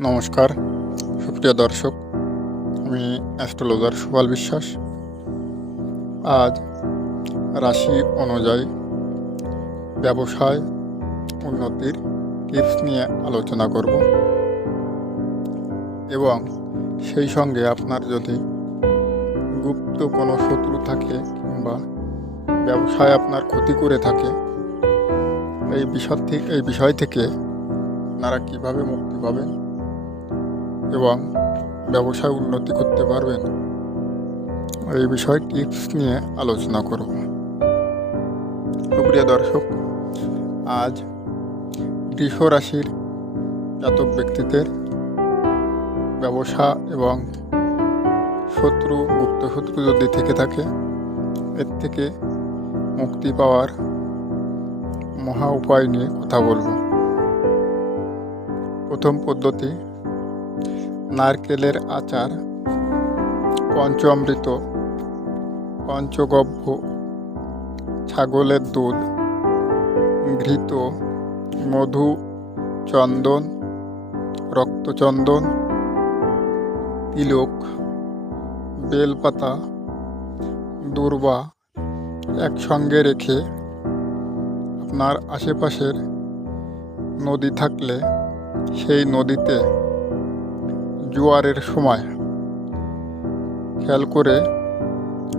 নমস্কার সুপ্রিয় দর্শক, আমি অ্যাস্ট্রোলজার সুপাল বিশ্বাস। আজ রাশি অনুযায়ী ব্যবসায় উন্নতির টিপস নিয়ে আলোচনা করব এবং সেই সঙ্গে আপনার যদি গুপ্ত কোনো শত্রু থাকে কিংবা ব্যবসায় আপনার ক্ষতি করে থাকে, এই বিষয় থেকে আপনারা কীভাবে মুক্তি পাবেন এবং ব্যবসায় উন্নতি করতে পারবেন, এই বিষয়ে টিপস নিয়ে আলোচনা করব। সুপ্রিয় দর্শক, আজ বৃষ রাশির জাতক ব্যক্তিদের ব্যবসা এবং গুপ্ত শত্রু যদি থেকে থাকে, এর থেকে মুক্তি পাওয়ার মহা উপায় নিয়ে কথা বলব। প্রথম পদ্ধতি, নারকেলের আচার, পঞ্চামৃত, পঞ্চগব্য, ছাগলের দুধ, ঘৃত, মধু, চন্দন, রক্তচন্দন, তিলক, বেলপাতা, দূর্বা একসঙ্গে রেখে আপনার আশেপাশের নদী থাকলে সেই নদীতে জোয়ারের সময় খেয়াল করে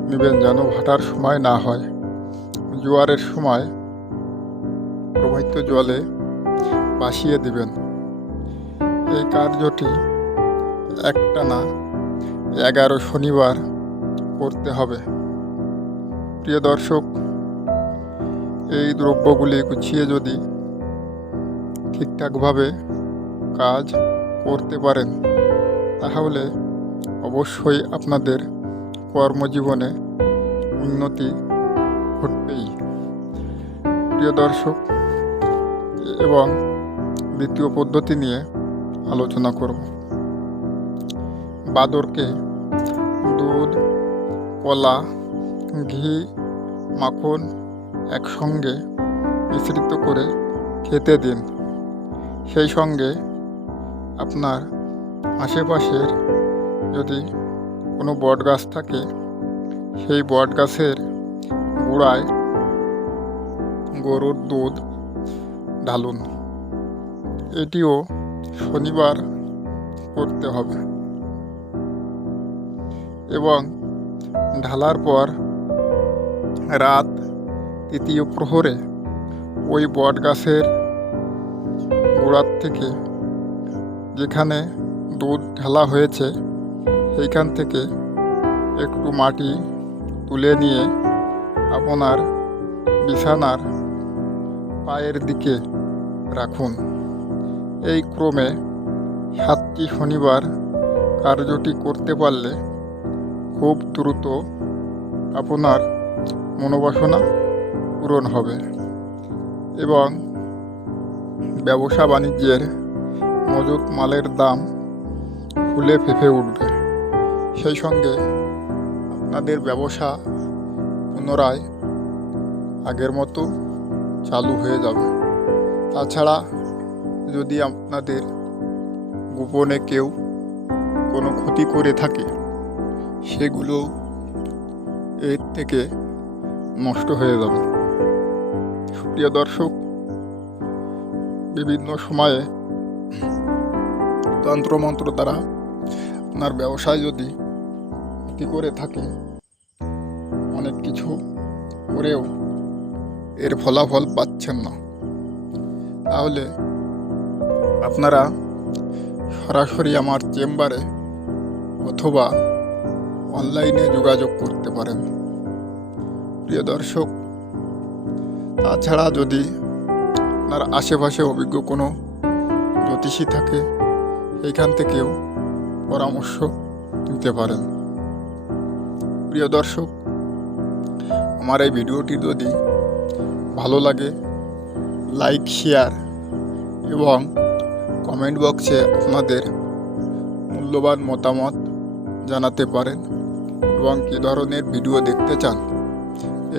নেবেন যেন ভাটার সময় না হয়। জোয়ারের সময় প্রবাহিত জলে ভাসিয়ে দিবেন। এই কার্যটি একটানা 11 শনিবার করতে হবে। প্রিয় দর্শক, এই দ্রব্যগুলি গুছিয়ে যদি ঠিকঠাকভাবে কাজ করতে পারেন, তাহলে অবশ্যই আপনাদের কর্মজীবনে উন্নতি ঘটবেই। প্রিয় দর্শক, এবং দ্বিতীয় পদ্ধতি নিয়ে আলোচনা করব। বাদরকে দুধ, কলা, ঘি, মাখন একসঙ্গে মিশ্রিত করে খেতে দিন। সেই সঙ্গে আপনার আশেপাশের যদি কোনো বট গাছ থাকে, সেই বট গাছের গোড়ায় গরুর দুধ ঢালুন। এটিও শনিবার করতে হবে এবং ঢালার পর রাত 3য় প্রহরে ওই বট গাছের গোড়ার থেকে যেখানে দুধ ঢালা হয়েছে সেইখান থেকে একটু মাটি তুলে নিয়ে আপনার বিছানার পায়ের দিকে রাখুন। এই ক্রমে 7টি শনিবার কার্যটি করতে পারলে খুব দ্রুত আপনার মনোবাসনা পূরণ হবে এবং ব্যবসা বাণিজ্যের মজুত মালের দাম ফুলে ফেঁপে উঠবে। সেই সঙ্গে আপনাদের ব্যবসা পুনরায় আগের মতো চালু হয়ে যাবে। তাছাড়া যদি আপনাদের গোপনে কেউ কোনো ক্ষতি করে থাকে, সেগুলো এর থেকে নষ্ট হয়ে যাবে। প্রিয় দর্শক, বিভিন্ন সময়ে তন্ত্রমন্ত্র দ্বারা আপনার ব্যবসায় যদি ক্ষতি করে থাকে, অনেক কিছু করেও এর ফলাফল পাচ্ছেন না, তাহলে আপনারা সরাসরি আমার চেম্বারে অথবা অনলাইনে যোগাযোগ করতে পারেন। প্রিয় দর্শক, তাছাড়া যদি আপনার আশেপাশে অভিজ্ঞ কোনো জ্যোতিষী থাকে, এইখান থেকেও পরামর্শ নিতে পারেন। প্রিয় দর্শক, আমার এই ভিডিওটি যদি ভালো লাগে, লাইক, শেয়ার এবং কমেন্ট বক্সে আপনাদের মূল্যবান মতামত জানাতে পারেন এবং কী ধরনের ভিডিও দেখতে চান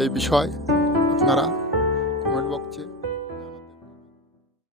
এই বিষয় আপনারা